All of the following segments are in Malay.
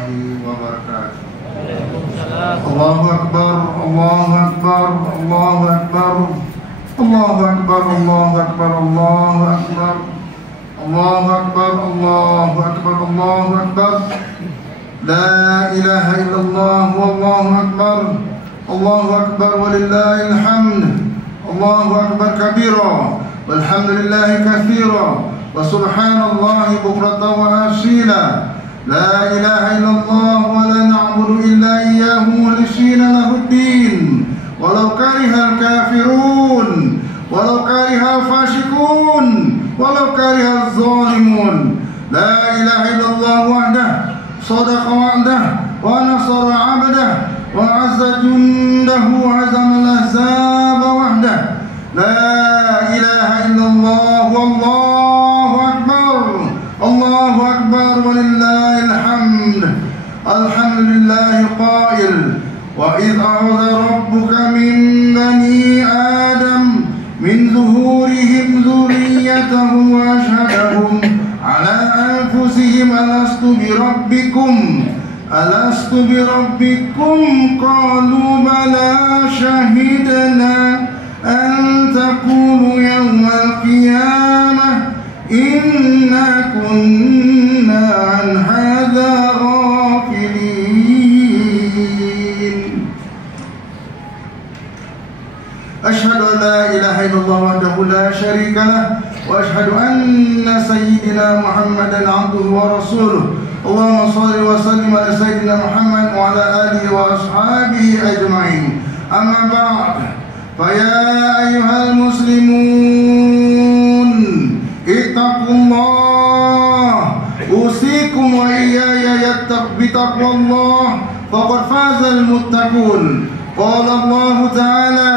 warahmatullahi wabarakatuh. Waalaikumsalam. Allahu Akbar, Allahu Akbar, Allahu Akbar, Allahu Akbar, Allahu Akbar, Allahu Akbar, Allahu Akbar, Allahu Akbar, Allahu Akbar. La ilaha illallah, wallahu akbar, Allahu akbar walillahil hamd. Allahu akbar kabira, walhamdulillahi katsira, wa subhanallahi bukratan wa asila. La ilaha illallah wa la na'budu illa iyyahu mukhlisina lahuddin. Walau karihal kafirun, walau karihal fasiqun, walau karihal zalimun. La ilaha illallah wahdah صدق وعده ونصر عبده وعز جنده وهزم الأحزاب وحده. لا إله إلا الله والله أكبر، الله أكبر ولله الحمد. الحمد لله قائل: وإذ أخذ ربك من بني آدم من ظهورهم ذريتهم وأشهدهم على أنفسهم ألست بربكم ألست بربكم قالوا بلى شهدنا أن تقولوا يوم القيامة إنا كنا عن هذا غافلين. أشهد أن لا إله إلا الله وحده لا شريك له وأشهد أن سيدنا محمدا عبده ورسوله. اللهم صل وسلم على سيدنا محمد وعلى آله وأصحابه أجمعين. أما بعد، فيا أيها المسلمون اتقوا الله، أوصيكم وإياي بتقوى الله، فقد فاز المتقون. قال الله تعالى: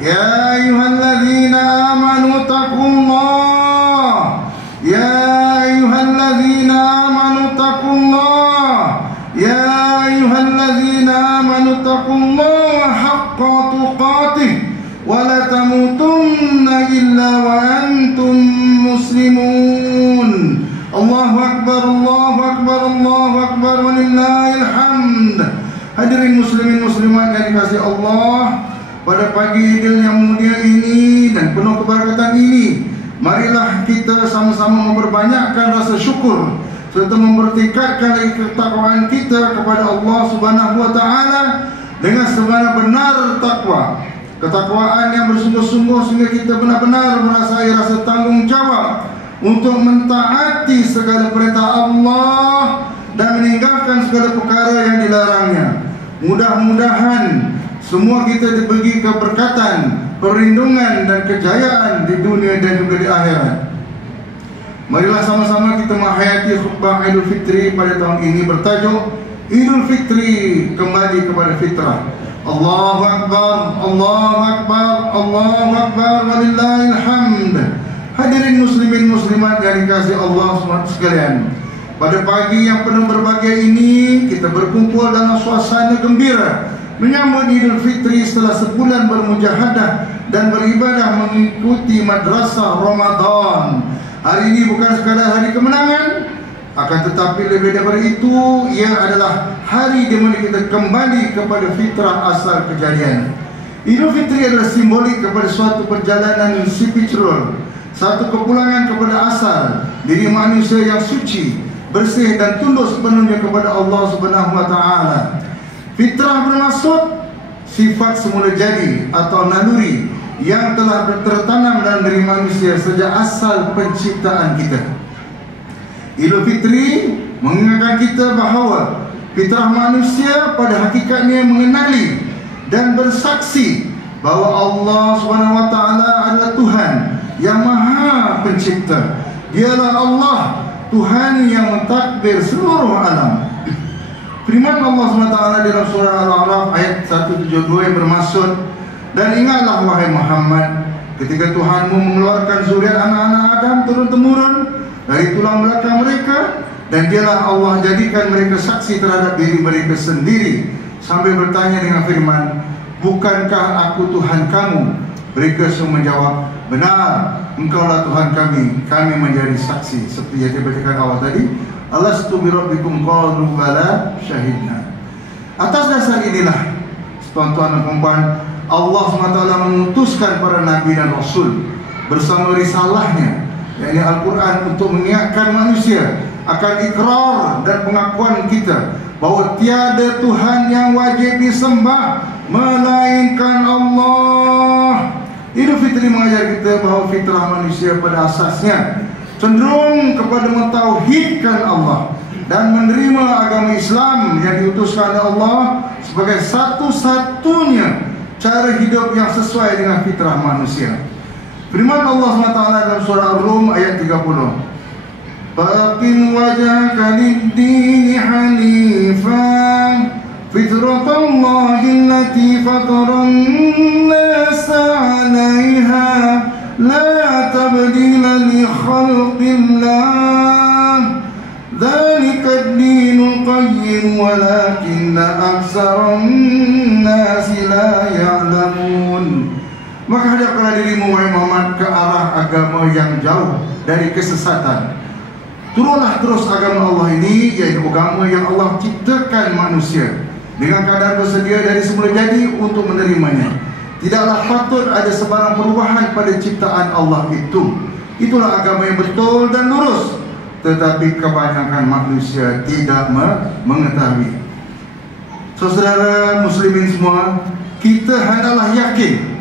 يا أيها الذين آمنوا اتقوا الله، يا أيها الذين آمنوا اتقوا الله، يا أيها الذين آمنوا اتقوا الله حق تقاته ولا تموتن إلا وأنتم مسلمون. الله أكبر، الله أكبر، الله أكبر ولله الحمد. Hadirin muslimin muslimat yang dikasihi Allah, pada pagi Idul yang mulia ini dan penuh keberkatan ini, marilah kita sama-sama memperbanyakkan rasa syukur serta mempertingkatkan ketakwaan kita kepada Allah Subhanahu wa taala dengan sebenar-benar takwa. Ketakwaan yang bersungguh-sungguh sehingga kita benar-benar merasai rasa tanggungjawab untuk mentaati segala perintah Allah dan meninggalkan segala perkara yang dilarangnya. Mudah-mudahan semua kita diberi keberkatan, perlindungan dan kejayaan di dunia dan juga di akhirat. Marilah sama-sama kita menghayati khutbah Idul Fitri pada tahun ini bertajuk Idul Fitri kembali kepada fitrah. Allahu Akbar, Allahu Akbar, Allahu Akbar walillahil hamd. Hadirin muslimin muslimat yang dikasihi Allah sekalian, pada pagi yang penuh berbahagia ini kita berkumpul dalam suasana gembira menyambut Idul Fitri setelah sebulan bermujahadah dan beribadah mengikuti madrasah Ramadan. Hari ini bukan sekadar hari kemenangan, akan tetapi lebih daripada itu, ia adalah hari di mana kita kembali kepada fitrah asal kejadian. Idul Fitri adalah simbolik kepada suatu perjalanan spiritual, satu kepulangan kepada asal diri manusia yang suci, bersih dan tunduk sepenuhnya kepada Allah Subhanahu wa taala. Fitrah bermaksud sifat semula jadi atau naluri yang telah tertanam dalam diri manusia sejak asal penciptaan kita. Idul Fitri mengingatkan kita bahawa fitrah manusia pada hakikatnya mengenali dan bersaksi bahawa Allah Subhanahu wa taala adalah Tuhan yang Maha Pencipta. Dialah Allah, Tuhan yang mentadbir seluruh alam. Firman Allah SWT dalam surah Al-A'raf ayat 172 yang bermaksud, dan ingatlah wahai Muhammad, ketika Tuhanmu mengeluarkan zuriat anak-anak Adam turun-temurun dari tulang belakang mereka, dan dialah Allah jadikan mereka saksi terhadap diri mereka sendiri, sambil bertanya dengan firman, bukankah aku Tuhan kamu? Mereka semua menjawab, benar, engkaulah Tuhan kami, kami menjadi saksi. Seperti yang dibacakan awal tadi, alastu bi rabbikum qalu bala syahidna. Atas dasar inilah, tuan-tuan dan puan-puan, Allah SWT mengutuskan para nabi dan rasul bersama risalahnya, yakni Al-Quran, untuk mengingatkan manusia akan ikrar dan pengakuan kita bahawa tiada Tuhan yang wajib disembah melainkan Allah. Idul Fitri mengajar kita bahawa fitrah manusia pada asasnya cenderung kepada mentauhidkan Allah dan menerima agama Islam yang diutuskan oleh Allah sebagai satu-satunya cara hidup yang sesuai dengan fitrah manusia. Firman Allah SWT dalam surah Ar-Rum ayat 30, Faqim wajhaka lid-dini hanifan fitratallahi allati fataran nasa 'alaiha la tabdila li khalqillah dzalika ad-dinul qayyim walakinna aktsaran nasi la ya'lamun. Maka hadapkanlah dirimu wahai Muhammad ke arah agama yang jauh dari kesesatan. Turunlah terus agama Allah ini, yaitu agama yang Allah ciptakan manusia dengan keadaan bersedia dari semula jadi untuk menerimanya. Tidaklah patut ada sebarang perubahan pada ciptaan Allah itu. Itulah agama yang betul dan lurus, tetapi kebanyakan manusia tidak mengetahui. Saudara muslimin semua, kita hendaklah yakin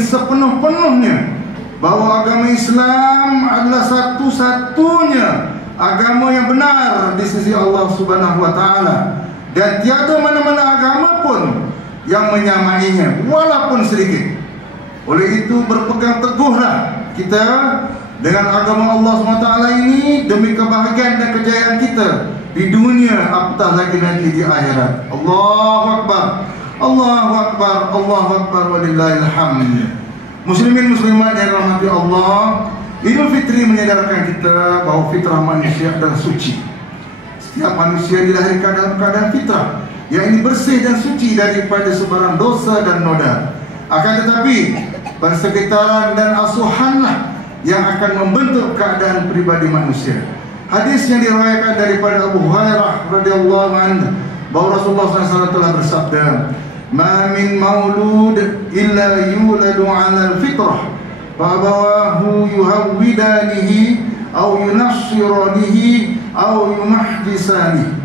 sepenuh-penuhnya bahawa agama Islam adalah satu-satunya agama yang benar di sisi Allah Subhanahu wa taala, dan tiada mana-mana agama pun yang menyamainya walaupun sedikit. Oleh itu berpegang teguhlah kita dengan agama Allah SWT ini demi kebahagiaan dan kejayaan kita di dunia, apatah lagi nanti di akhirat. Allahu Akbar, Allahu Akbar, Allahu Akbar, walillahil hamd. Muslimin muslimat yang dirahmati Allah, Idul Fitri menyadarkan kita bahawa fitrah manusia adalah suci. Setiap manusia dilahirkan dalam keadaan fitrah, yang ini bersih dan suci daripada sebarang dosa dan noda. Akan tetapi persekitaran dan asuhanlah yang akan membentuk keadaan pribadi manusia. Hadis yang diriwayatkan daripada Abu Hurairah radhiyallahu anhu bahawa Rasulullah SAW telah bersabda, "Ma min maulud illa yuladu 'ala al-fitrah fa abawahu yuhawwidanihi aw yunassiranihi aw yumahjisanihi."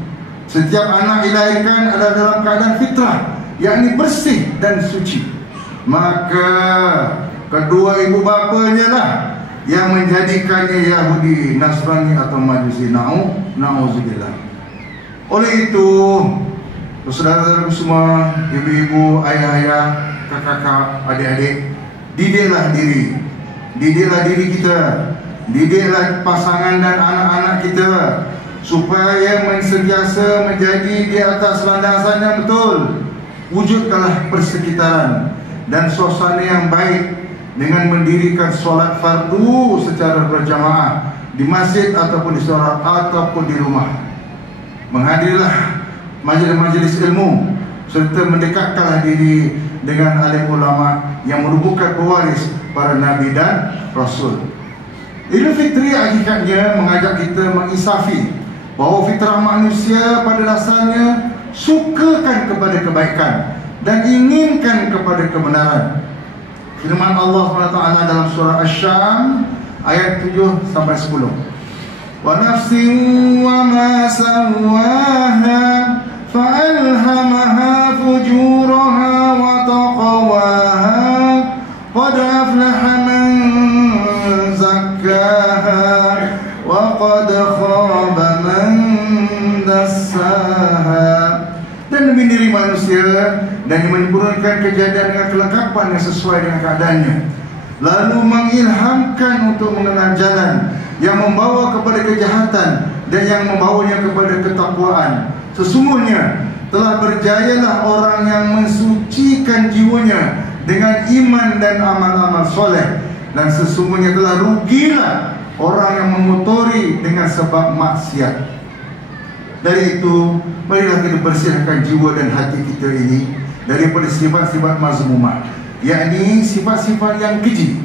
Setiap anak dilahirkan adalah dalam keadaan fitrah, yakni bersih dan suci. Maka kedua ibu bapanya lah yang menjadikannya Yahudi, Nasrani atau Majusi. Na'udzubillah. Oleh itu, saudara-saudara semua, ibu-ibu, ayah-ayah, kakak-kakak, adik-adik, didiklah diri kita, didiklah pasangan dan anak-anak kita, supaya sentiasa menjadi di atas landasan yang betul. Wujudkanlah persekitaran dan suasana yang baik dengan mendirikan solat fardu secara berjamaah di masjid ataupun di solat ataupun di rumah. Menghadirilah majlis-majlis ilmu serta mendekatkanlah diri dengan alim ulama yang merupakan pewaris para nabi dan rasul. Idul Fitri hakikatnya mengajak kita menginsafi bahawa fitrah manusia pada dasarnya sukakan kepada kebaikan dan inginkan kepada kebenaran. Firman Allah SWT dalam surah Asy-Syam ayat 7-10. Wa nafsin wa ma sawwaha fa'alhamaha fujuraha wa taqwaha qad aflaha man zakkaha wa qad khaba man dassaha. Dan demi diri manusia dan menyempurnakan kejadian dengan kelengkapan yang sesuai dengan keadaannya, lalu mengilhamkan untuk mengenal jalan yang membawa kepada kejahatan dan yang membawanya kepada ketakwaan. Sesungguhnya telah berjayalah orang yang mensucikan jiwanya dengan iman dan amal-amal soleh, dan sesungguhnya telah rugilah orang yang mengotori dengan sebab maksiat. Dari itu, marilah kita bersihkan jiwa dan hati kita ini daripada sifat-sifat mazmumah, yakni sifat-sifat yang keji.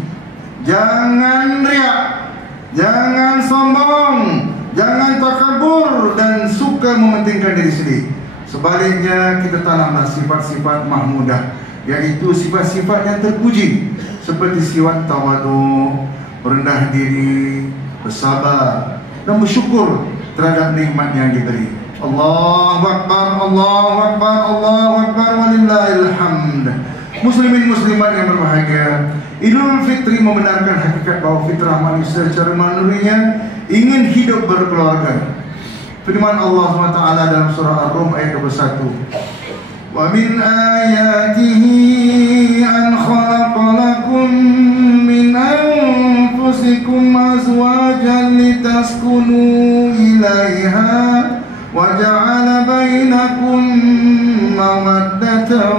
Jangan riak, jangan sombong, Jangan takabur dan suka mementingkan diri sendiri. Sebaliknya, kita tanamlah sifat-sifat mahmudah, yaitu sifat-sifat yang terpuji, seperti sifat tawadu, rendah diri, bersabar, dan bersyukur terhadap nikmat yang diberi. Allahu Akbar, Allahu Akbar, Allahu Akbar, walillahil hamd. Muslimin muslimat yang berbahagia, Idul Fitri membenarkan hakikat bahawa fitrah manusia secara nalurinya ingin hidup berkeluarga. Firman Allah SWT dalam surah Ar-Rum ayat 21, wa min ayatihi an khalaqa lakum min anfusikum azwajan litaskunu ilaiha wa ja'ala bainakum mawaddatan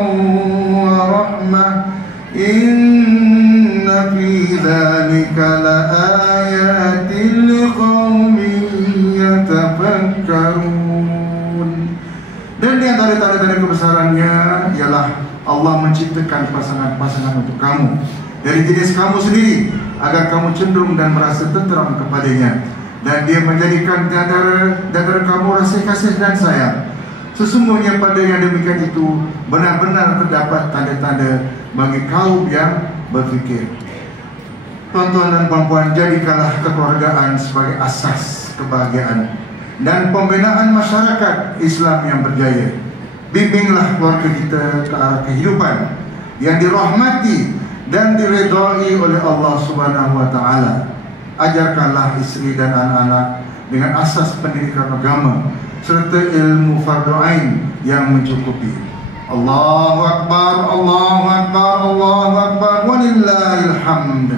wa rahmah inna fi dzalika laayatin liqaumin yatafakkarun. Dan di antara tanda-tanda kebesarannya ialah Allah menciptakan pasangan-pasangan untuk kamu dari jenis kamu sendiri, agar kamu cenderung dan merasa tenteram kepadanya, dan Dia menjadikan di antara kamu rasa kasih dan sayang. Sesungguhnya pada yang demikian itu benar-benar terdapat tanda-tanda bagi kaum yang berfikir. Tuan-tuan dan puan-puan, jadikanlah kekeluargaan sebagai asas kebahagiaan dan pembinaan masyarakat Islam yang berjaya. Bimbinglah keluarga kita ke arah kehidupan yang dirahmati dan diredai oleh Allah Subhanahu wa taala. Ajarkanlah istri dan anak-anak dengan asas pendidikan agama serta ilmu fardu ain yang mencukupi. Allahu Akbar, Allahu Akbar, Allahu Akbar, walillahil hamd.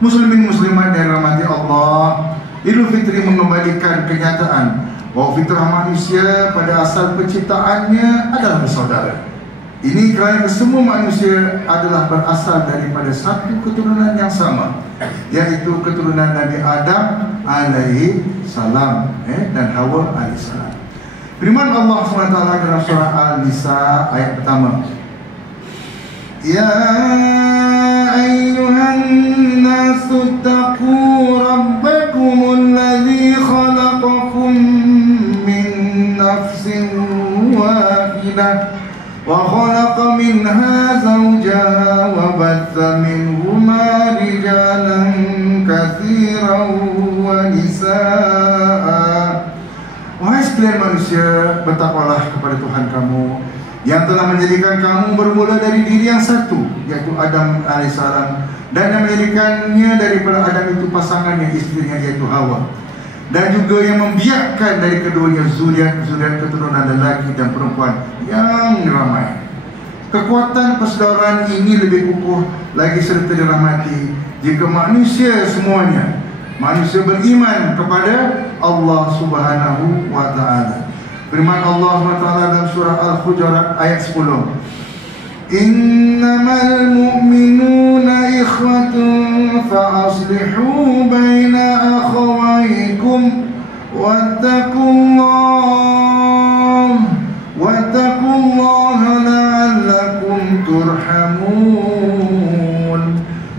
Muslimin muslimat yang dirahmati Allah, Idul Fitri mengembalikan kenyataan bahawa fitrah manusia pada asal penciptaannya adalah bersaudara. Ini kerana semua manusia adalah berasal daripada satu keturunan yang sama, yaitu keturunan Nabi Adam alaihi salam dan Hawa alaihi salam. Firman Allah SWT dalam surah Al-Nisa ayat pertama, ya ayyuhan nasu taqu rabbakumul ladzi khalaqakum min nafsin wahidah wa khalaqa minha zawjaha wa batha minhuma rijalan katsiran wa nisaa. Wahai sekalian manusia, bertakwalah kepada Tuhan kamu yang telah menjadikan kamu bermula dari diri yang satu, yaitu Adam alaihissalam, dan yang menjadikannya daripada Adam itu pasangannya, istrinya, yaitu Hawa, dan juga yang membiarkan dari keduanya zuriat keturunan lelaki dan perempuan yang ramai. Kekuatan persaudaraan ini lebih kukuh lagi serta dirahmati jika manusia semuanya, manusia beriman kepada Allah Subhanahu wa taala. Firman Allah SWT dalam surah Al-Hujurat ayat 10, innamal mu'minuna ikhwatun fa aslihu baina akhawaykum wattaqullaha la'allakum turhamun.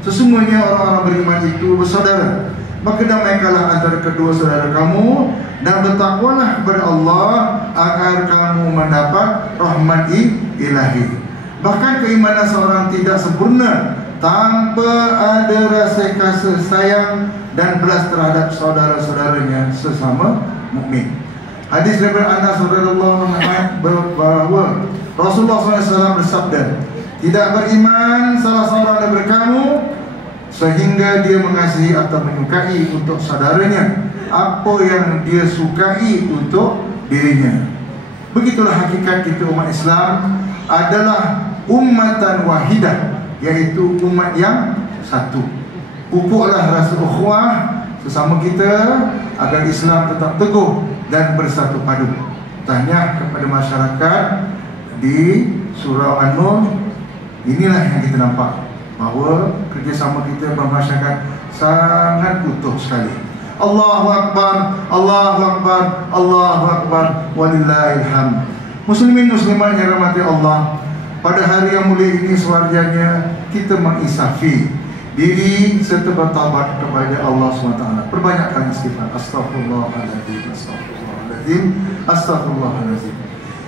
Sesungguhnya orang-orang beriman itu bersaudara, maka damaikanlah antara kedua saudara kamu dan bertakwalah kepada Allah agar kamu mendapat rahmat ilahi. Bahkan keimanan seorang tidak sempurna tanpa ada rasa kasih sayang dan belas terhadap saudara-saudaranya sesama mukmin. Hadis daripada Anas radhiyallahu anhu bahawa Rasulullah SAW bersabda, tidak beriman salah seorang daripada kamu sehingga dia mengasihi atau menyukai untuk saudaranya apa yang dia sukai untuk dirinya. Begitulah hakikat kita umat Islam adalah ummatan wahidah, yaitu umat yang satu. Pupuklah rasa ukhuwah sesama kita agar Islam tetap teguh dan bersatu padu. Tanya kepada masyarakat di surau An-Nur, inilah yang kita nampak bahawa kerjasama kita bermasyarakat sangat utuh sekali. Allahu Akbar, Allahu Akbar, Allahu Akbar, walillahil hamd. Muslimin muslimat yang dirahmati Allah, pada hari yang mulia ini sewajarnya kita mengisafi diri serta bertaubat kepada Allah SWT. Perbanyakkan istighfar. Astaghfirullahaladzim, astaghfirullahaladzim, astaghfirullahaladzim.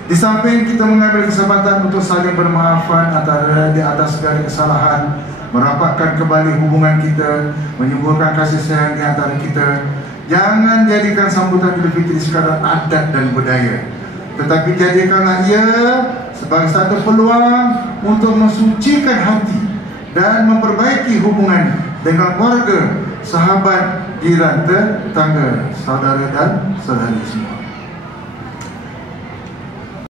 Di samping kita mengambil kesempatan untuk saling bermaafan antara di atas segala kesalahan, merapatkan kembali hubungan kita, menyuburkan kasih sayang di antara kita. Jangan jadikan sambutan Idul Fitri sekadar adat dan budaya, tetapi jadikanlah ia sebagai satu peluang untuk mensucikan hati dan memperbaiki hubungan dengan keluarga, sahabat, jiran, tetangga, saudara dan saudari semua.